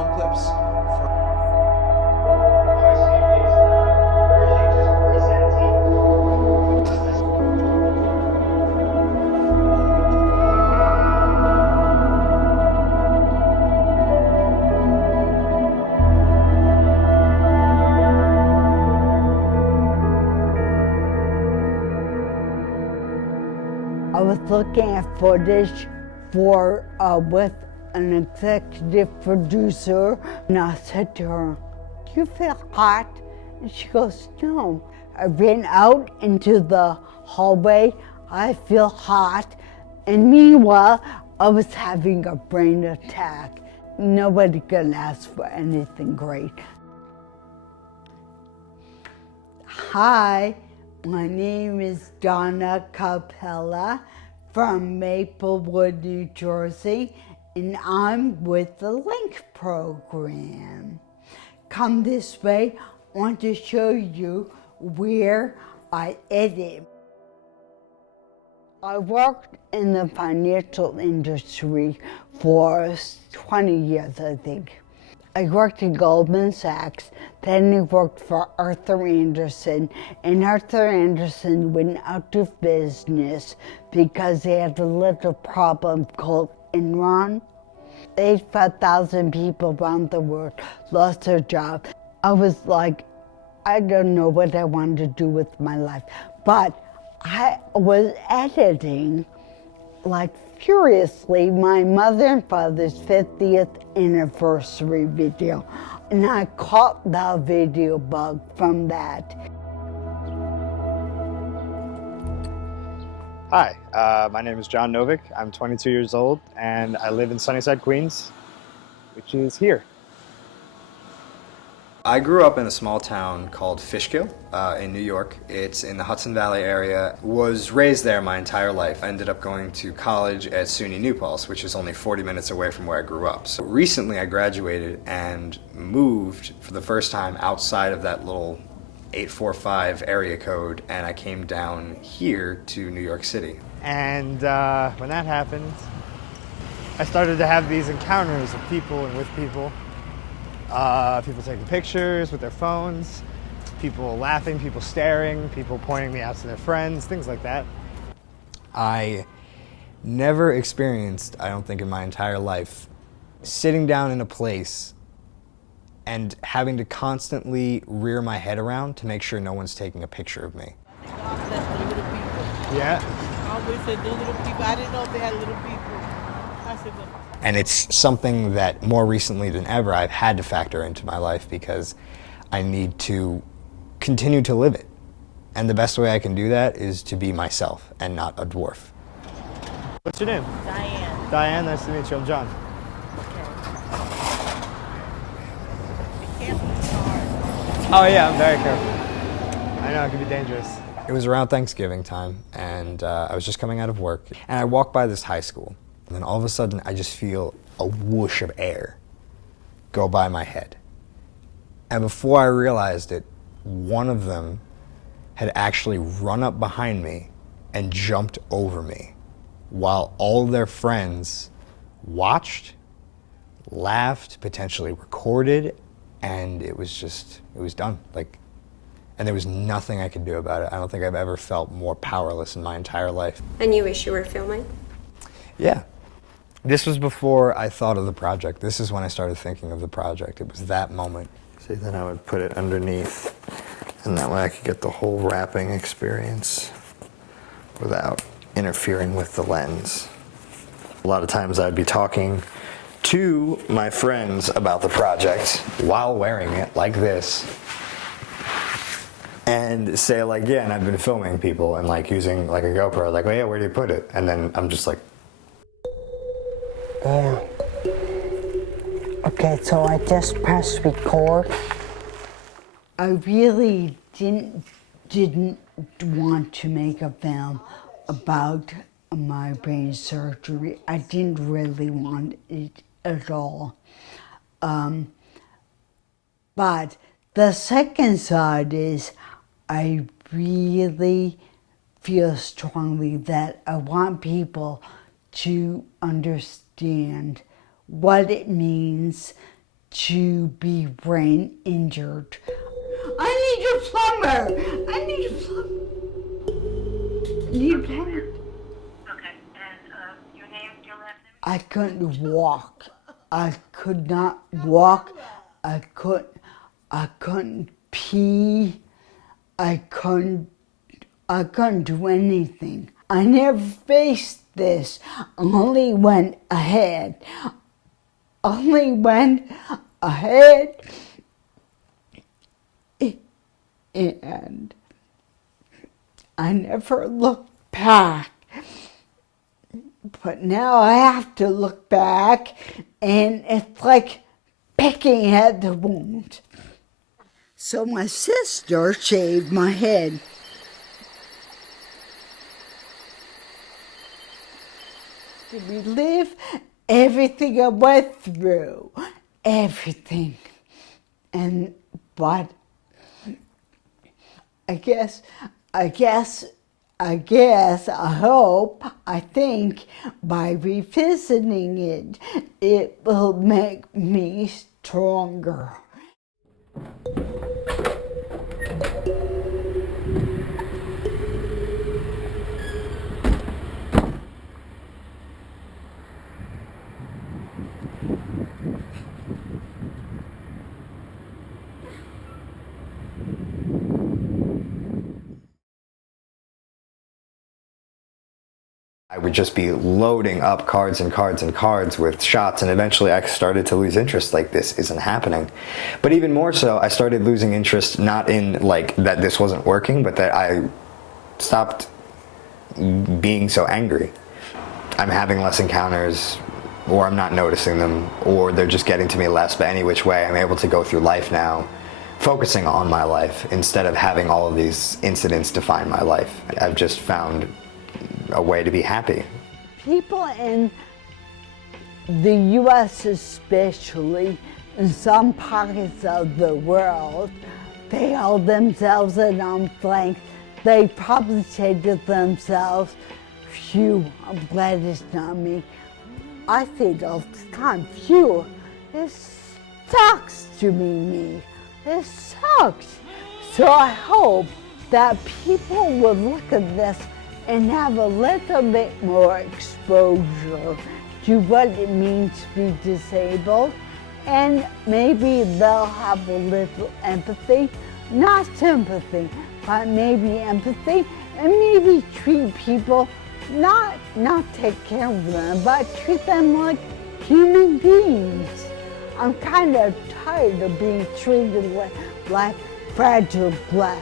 film clips from I was looking at footage for with an executive producer, and I said to her, "Do you feel hot?" And she goes, "No." I ran out into the hallway. I feel hot, and meanwhile, I was having a brain attack. Nobody could ask for anything great. Hi. My name is Donna Capella from Maplewood, New Jersey, and I'm with the Link program. Come this way, I want to show you where I edit. I worked in the financial industry for 20 years, I think. I worked at Goldman Sachs, then I worked for Arthur Andersen, and Arthur Andersen went out of business because they had a little problem called Enron. 85,000 people around the world lost their job. I was like, I don't know what I want to do with my life, but I was editing like furiously my mother and father's 50th anniversary video, and I caught the video bug from that. Hi, my name is John Novick. I'm 22 years old and I live in Sunnyside, Queens, which is here. I grew up in a small town called Fishkill in New York. It's in the Hudson Valley area. Was raised there my entire life. I ended up going to college at SUNY New Paltz, which is only 40 minutes away from where I grew up. So recently I graduated and moved for the first time outside of that little 845 area code, and I came down here to New York City. And when that happened, I started to have these encounters with people and with people. People taking pictures with their phones, people laughing, people staring, people pointing me out to their friends, things like that. I never experienced, I don't think in my entire life, sitting down in a place and having to constantly rear my head around to make sure no one's taking a picture of me. God bless the little people. Yeah. I always said the little people. I didn't know if they had little people. I said, well, And it's something that more recently than ever I've had to factor into my life because I need to continue to live it. And the best way I can do that is to be myself and not a dwarf. What's your name? Diane. Diane, nice to meet you. I'm John. Be careful with cars. Oh yeah, I'm very careful. I know, it can be dangerous. It was around Thanksgiving time, and I was just coming out of work, and I walked by this high school, and then all of a sudden I just feel a whoosh of air go by my head. And before I realized it, one of them had actually run up behind me and jumped over me while all their friends watched, laughed, potentially recorded, and it was done. And there was nothing I could do about it. I don't think I've ever felt more powerless in my entire life. And you wish you were filming? Yeah. This was before I thought of the project. This is when I started thinking of the project. It was that moment. See, then I would put it underneath, and that way I could get the whole wrapping experience without interfering with the lens. A lot of times I'd be talking to my friends about the project while wearing it like this, and say like, yeah, and I've been filming people and like using like a GoPro, like, oh yeah, where do you put it? And then I'm just like, Yeah. Okay, so I just pressed record. I really didn't want to make a film about my brain surgery. I didn't really want it at all. But the second side is I really feel strongly that I want people to understand what it means to be brain injured. I need a plumber! I need a plumber! Okay, and your name, your last name? I couldn't walk. I could not walk. I couldn't pee. I couldn't do anything. I never faced this. Only went ahead. Only went ahead. And I never looked back. But now I have to look back, and it's like picking at the wound. So my sister shaved my head. To relive everything I went through. Everything. But I hope, I think, by revisiting it, it will make me stronger. I would just be loading up cards and cards and cards with shots, and eventually I started to lose interest, like this isn't happening. But even more so, I started losing interest not in like that this wasn't working, but that I stopped being so angry. I'm having less encounters, or I'm not noticing them, or they're just getting to me less, but any which way, I'm able to go through life now, focusing on my life instead of having all of these incidents define my life. I've just found a way to be happy. People in the U.S. especially, in some pockets of the world, they hold themselves at arm's length. They probably say to themselves, phew, I'm glad it's not me. I say it all the time, phew, this sucks to be me. This sucks. So I hope that people will look at this and have a little bit more exposure to what it means to be disabled, and maybe they'll have a little empathy, not sympathy, but maybe empathy, and maybe treat people, not take care of them, but treat them like human beings. I'm kind of tired of being treated like fragile glass.